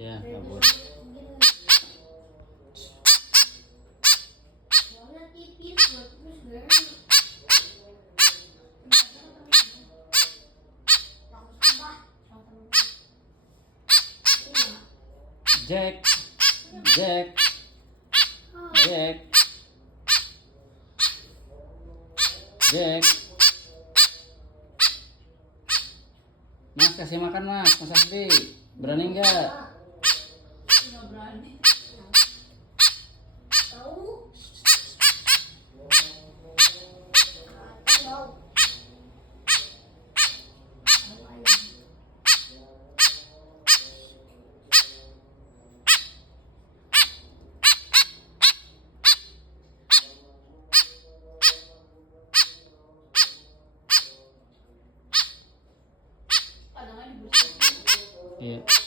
Ya, kabur. Jack, Jack, Jack, Jack. Mas kasih makan mas, Mas Asdi. Berani nggak? Nggak berani. Tahu? Kadang-kadang dibersihin. Iya.